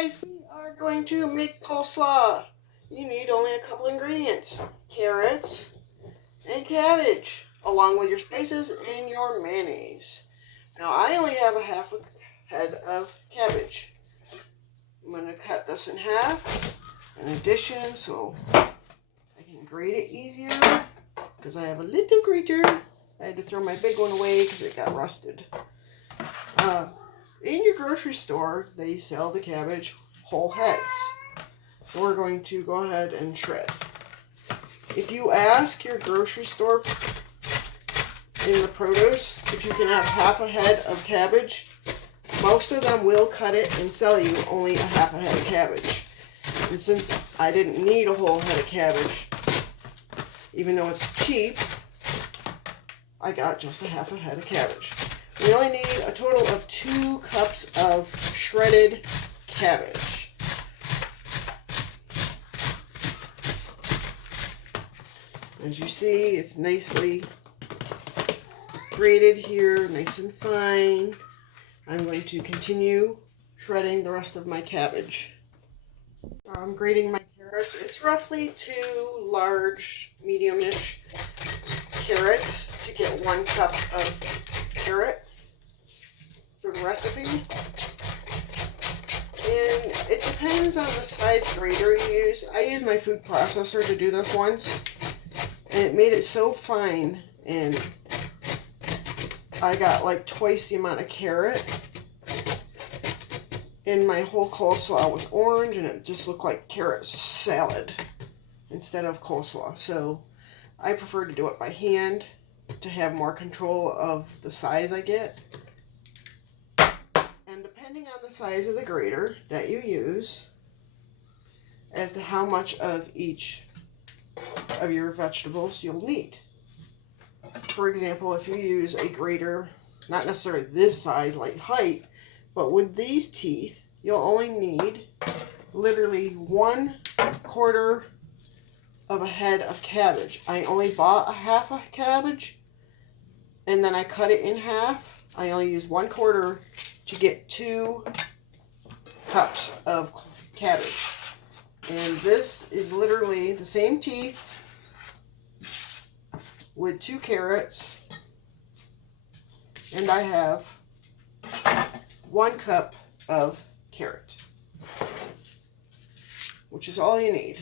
Guys, we are going to make coleslaw. You need only a couple ingredients: carrots and cabbage, along with your spices and your mayonnaise. Now, I only have a half a head of cabbage. I'm going to cut this in half in addition so I can grate it easier, because I have a little grater. I had to throw my big one away because it got rusted. In your grocery store, they sell the cabbage whole heads. So we're going to go ahead and shred. If you ask your grocery store in the produce if you can have half a head of cabbage, most of them will cut it and sell you only a half a head of cabbage. And since I didn't need a whole head of cabbage, even though it's cheap, I got just a half a head of cabbage. We only need a total of 2 cups of shredded cabbage. As you see, it's nicely grated here, nice and fine. I'm going to continue shredding the rest of my cabbage. I'm grating my carrots. It's roughly 2 large, medium-ish carrots to get 1 cup of carrot for the recipe. And it depends on the size grater you use. I used my food processor to do this once, and it made it so fine, and I got like twice the amount of carrot, and my whole coleslaw was orange, and it just looked like carrot salad instead of coleslaw. So I prefer to do it by hand to have more control of the size I get. And depending on the size of the grater that you use as to how much of each of your vegetables you'll need. For example, if you use a grater, not necessarily this size, like height, but with these teeth, you'll only need literally 1/4 of a head of cabbage. I only bought a half a cabbage, and then I cut it in half. I only used 1/4 to get 2 cups of cabbage. And this is literally the same teeth with 2 carrots, and I have 1 cup of carrot, which is all you need.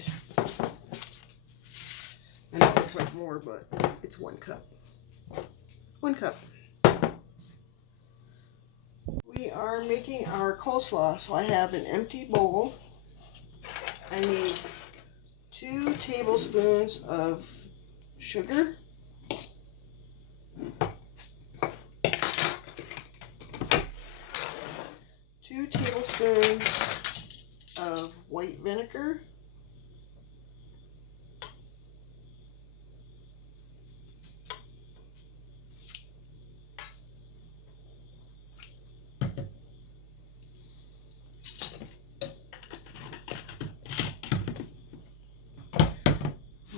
And it looks like more, but it's 1 cup. 1 cup. We are making our coleslaw, so I have an empty bowl. I need 2 tablespoons of sugar, 2 tablespoons of white vinegar,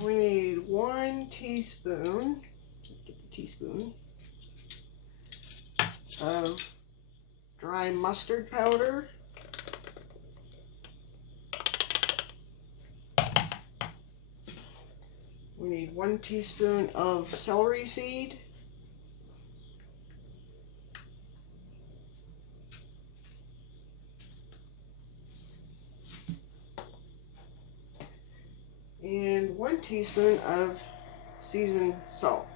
we need 1 teaspoon, get the teaspoon, of dry mustard powder, we need 1 teaspoon of celery seed, and 1 teaspoon of seasoned salt.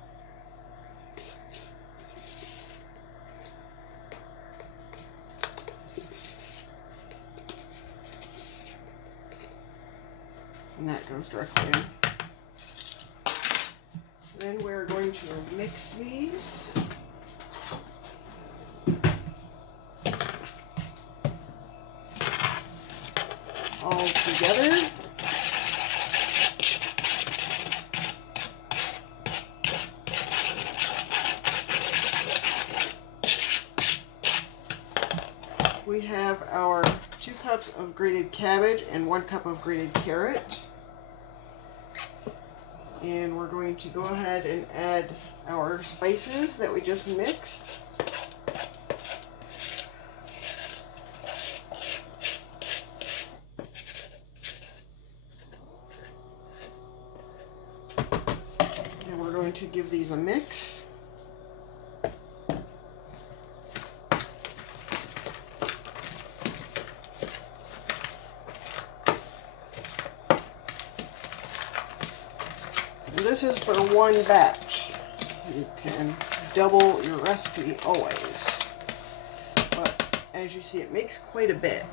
And that goes directly in. Then we're going to mix these. All together. We have our 2 cups of grated cabbage and 1 cup of grated carrot. And we're going to go ahead and add our spices that we just mixed. going to give these a mix. And this is for one batch. You can double your recipe always. But as you see, it makes quite a bit.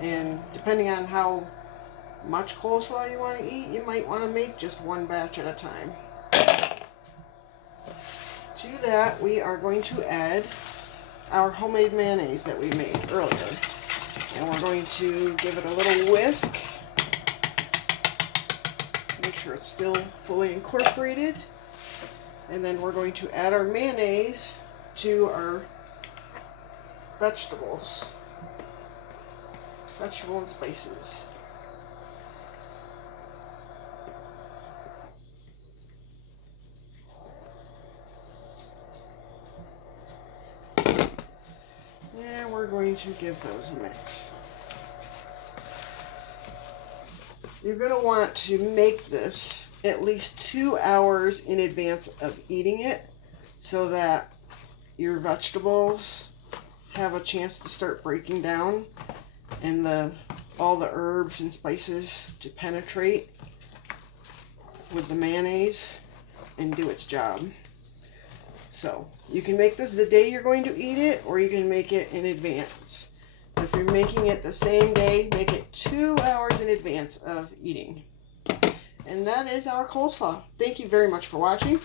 And depending on how much coleslaw you want to eat, you might want to make just one batch at a time. To that, we are going to add our homemade mayonnaise that we made earlier. And we're going to give it a little whisk. Make sure it's still fully incorporated. And then we're going to add our mayonnaise to our vegetables. Vegetable and spices. And we're going to give those a mix. You're going to want to make this at least 2 hours in advance of eating it so that your vegetables have a chance to start breaking down and all the herbs and spices to penetrate with the mayonnaise and do its job. So you can make this the day you're going to eat it, or you can make it in advance. If you're making it the same day, make it 2 hours in advance of eating. And that is our coleslaw. Thank you very much for watching.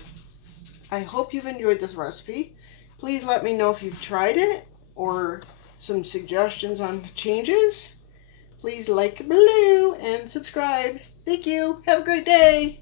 I hope you've enjoyed this recipe. Please let me know if you've tried it or some suggestions on changes. Please like below and subscribe. Thank you. Have a great day.